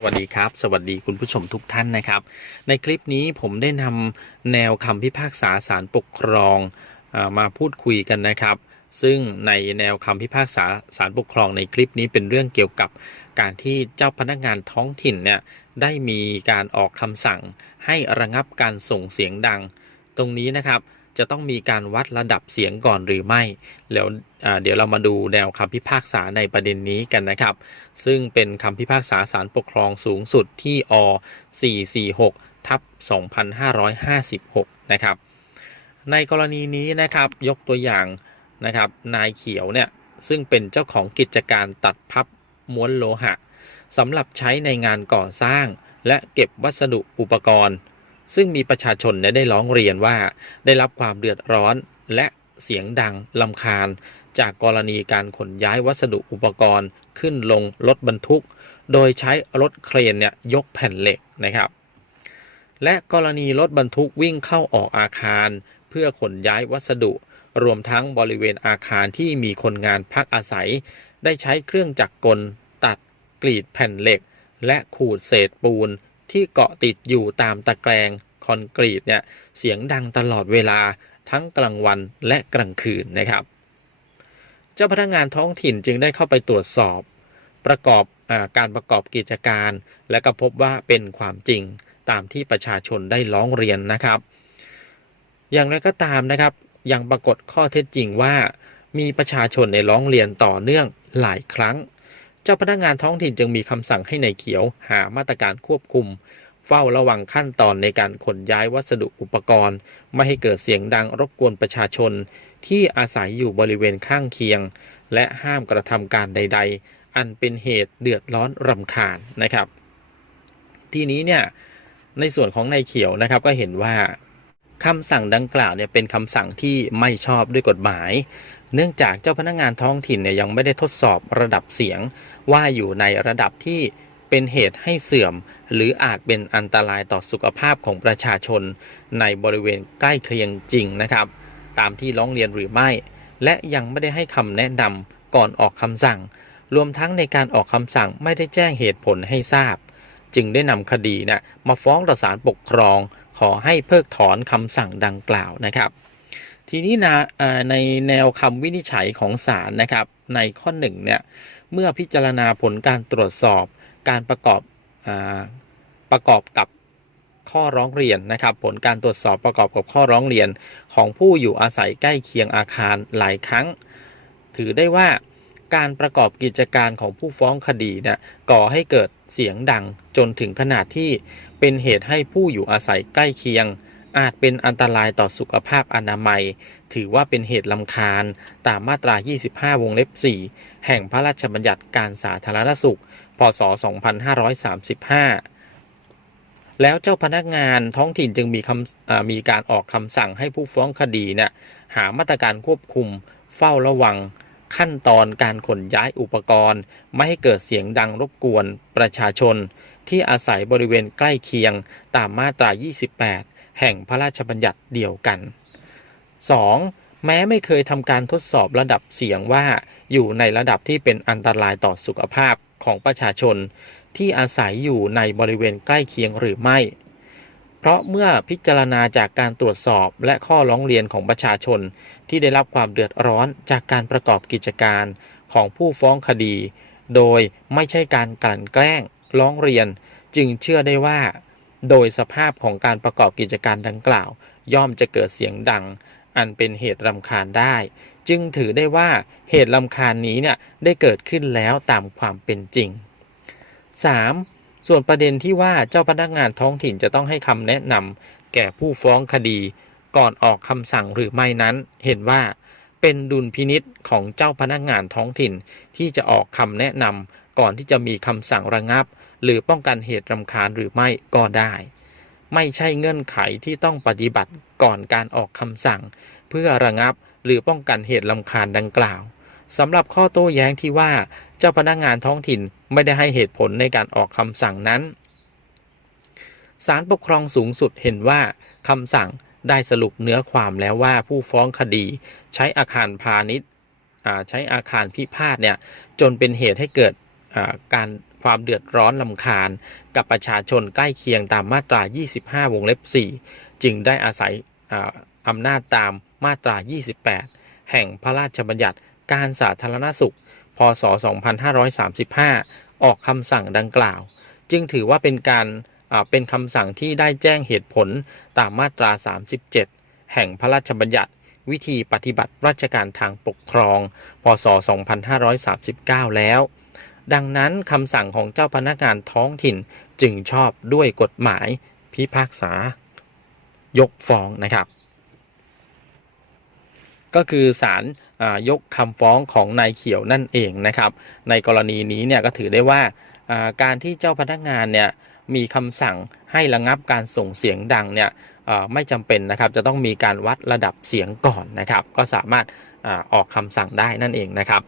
สวัสดีครับ สวัสดีคุณผู้ชมทุกท่านนะครับ ในคลิปนี้ผมได้นำแนวคำพิพากษาศาลปกครองมาพูดคุยกันนะครับ ซึ่งในแนวคำพิพากษาศาลปกครองในคลิปนี้เป็นเรื่องเกี่ยวกับการที่เจ้าพนักงานท้องถิ่นเนี่ยได้มีการออกคำสั่งให้ระงับการส่งเสียงดัง ตรงนี้นะครับ จะต้องมีการวัดระดับเสียงก่อนหรือไม่ แล้วเดี๋ยวเรามาดูแนวคำพิพากษาในประเด็นนี้กันนะครับ ซึ่งเป็นคำพิพากษาศาลปกครองสูงสุดที่อ446ทับ2556 นะครับ ในกรณีนี้นะครับยกตัวอย่างนะครับนายเขียวเนี่ยซึ่งเป็นเจ้าของกิจการตัดพับม้วนโลหะสำหรับใช้ในงานก่อสร้าง และเก็บวัสดุอุปกรณ์ ซึ่งมีประชาชนเนี่ยได้ร้องเรียนว่าได้รับความเดือดร้อนและเสียงดังลำคาญ จากกรณีการขนย้ายวัสดุอุปกรณ์ขึ้นลงรถบรรทุก โดยใช้รถเครนเนี่ยยกแผ่นเหล็กนะครับ และกรณีรถบรรทุกวิ่งเข้าออกอาคาร เพื่อขนย้ายวัสดุ รวมทั้งบริเวณอาคารที่มีคนงานพักอาศัย ได้ใช้เครื่องจักรกล ตัดกรีดแผ่นเหล็ก และขูดเศษปูน ที่เกาะติดอยู่ตามตะแกรงคอนกรีตเนี่ยเสียงดังตลอดเวลาทั้งกลางวันและกลางคืนนะครับ เจ้าพนักงานท้องถิ่นจึงได้เข้าไปตรวจสอบ ประกอบอการประกอบกิจการ และก็พบว่าเป็นความจริงตามที่ประชาชนได้ร้องเรียนนะครับ อย่างไรก็ตามนะครับ ยังปรากฏข้อเท็จจริงว่า มีประชาชนในร้องเรียนต่อเนื่องหลายครั้ง เจ้าพนักงานท้องถิ่นจึงมีคำสั่งให้ในายเขียวหามาตรการควบคุม เฝ้าระวังขั้นตอนในการขนย้ายวัสดุอุปกรณ์ ไม่ให้เกิดเสียงดังรบกวนประชาชน ที่อาศัยอยู่บริเวณข้างเคียง และห้ามกระทำการใด ๆ อันเป็นเหตุเดือดร้อนรำคาญนะครับ ทีนี้เนี่ยในส่วนของนายเขียวนะครับก็เห็นว่าคำสั่งดังกล่าวเนี่ยเป็นคำสั่งที่ไม่ชอบด้วยกฎหมาย เนื่องจากเจ้าพนักงานท้องถิ่นเนี่ยยังไม่ได้ทดสอบระดับเสียง ว่าอยู่ในระดับที่เป็นเหตุให้เสื่อม หรืออาจเป็นอันตรายต่อสุขภาพของประชาชน ในบริเวณใกล้เคียงจริงนะครับ ตามที่ร้องเรียนหรือไม่ และยังไม่ได้ให้คำแนะนำก่อนออกคำสั่ง รวมทั้งในการออกคำสั่งไม่ได้แจ้งเหตุผลให้ทราบ จึงได้นำคดีนะมาฟ้องต่อศาลปกครอง ขอให้เพิกถอนคำสั่งดังกล่าวนะครับ ทีนี้นะในแนวคำวินิจฉัยของศาลนะครับ ในข้อหนึ่งเนี่ยเมื่อพิจารณาผลการตรวจสอบการประกอบอประกอบกับข้อร้องเรียนนะครับ ผลการตรวจสอบประกอบกับข้อร้องเรียนของผู้อยู่อาศัยใกล้เคียงอาคารหลายครั้ง ถือได้ว่าการประกอบกิจการของผู้ฟ้องคดีเนี่ยก่อให้เกิดเสียงดังจนถึงขนาดที่เป็นเหตุให้ผู้อยู่อาศัยใกล้เคียง อาจเป็นอันตรายต่อสุขภาพอนามัย ถือว่าเป็นเหตุลำคาญตามมาตรา 25 วงเล็บ 4 แห่งพระราชบัญญัติการสาธารณสุข พศ 2535 แล้วเจ้าพนักงานท้องถิ่นจึงมีคำมีการออกคำสั่งให้ผู้ฟ้องคดีเนี่ยหามาตรการควบคุม เฝ้าระวังขั้นตอนการขนย้ายอุปกรณ์ ไม่ให้เกิดเสียงดังรบกวนประชาชน ที่อาศัยบริเวณใกล้เคียงตามมาตรา 28 แห่งพระราชบัญญัติเดียวกัน 2. แม้ไม่เคยทำการทดสอบระดับเสียงว่าอยู่ในระดับที่เป็นอันตรายต่อสุขภาพของประชาชน ที่อาศัยอยู่ในบริเวณใกล้เคียงหรือไม่ เพราะเมื่อพิจารณาจากการตรวจสอบและข้อร้องเรียนของประชาชน ที่ได้รับความเดือดร้อนจากการประกอบกิจการของผู้ฟ้องคดี โดยไม่ใช่การกลั่นแกล้งร้องเรียน จึงเชื่อได้ว่า โดยสภาพของการประกอบกิจการดังกล่าว ย่อมจะเกิดเสียงดัง อันเป็นเหตุรำคาญได้ จึงถือได้ว่าเหตุรำคาญนี้เนี่ยได้เกิดขึ้นแล้วตามความเป็นจริง 3. ส่วนประเด็นที่ว่าเจ้าพนักงานท้องถิ่นจะต้องให้คำแนะนำแก่ผู้ฟ้องคดีก่อนออกคำสั่งหรือไม่นั้น เห็นว่า เป็นดุลพินิษของเจ้าพนักงานท้องถิ่นที่จะออกคำแนะนำก่อนที่จะมีคำสั่งระงับ หรือป้องกันเหตุรำคาญหรือไม่ก็ได้ ไม่ใช่เงื่อนไขที่ต้องปฏิบัติก่อนการออกคำสั่ง เพื่อระงับหรือป้องกันเหตุรำคาญดังกล่าวสำหรับข้อโต้แย้งที่ว่าเจ้าพนักงานท้องถิ่นไม่ได้ให้เหตุผลในการออกคำสั่งนั้นศาลปกครองสูงสุดเห็นว่าคำสั่งได้สรุปเนื้อความแล้วว่าผู้ฟ้องคดี ใช้อาคารพาณิชย์ใช้อาคารพิพาทเนี่ยจนเป็นเหตุให้เกิดการ ความเดือดร้อนลำคาญ กับประชาชนใกล้เคียงตามมาตรา 25 วงเล็บ 4 จึงได้อาศัยอำนาจตามมาตรา 28 แห่งพระราชบัญญัติการสาธารณสุข พศ 2535 ออกคำสั่งดังกล่าว จึงถือว่าเป็นการเป็นคำสั่งที่ได้แจ้งเหตุผลตามมาตรา 37 แห่งพระราชบัญญัติวิธีปฏิบัติราชการทางปกครอง พศ 2539 แล้ว ดังนั้นคำสั่งของเจ้าพนักงานท้องถิ่นจึงชอบด้วยกฎหมายพิพากษายกฟ้องนะครับก็คือศาลยกคำฟ้องของนายเขียวนั่นเองนะครับ ในกรณีนี้เนี่ยก็ถือได้ว่าการที่เจ้าพนักงานเนี่ยมีคำสั่งให้ระงับการส่งเสียงดังเนี่ยไม่จำเป็นนะครับจะต้องมีการวัดระดับเสียงก่อนนะครับ ก็สามารถออกคำสั่งได้นั่นเองนะครับ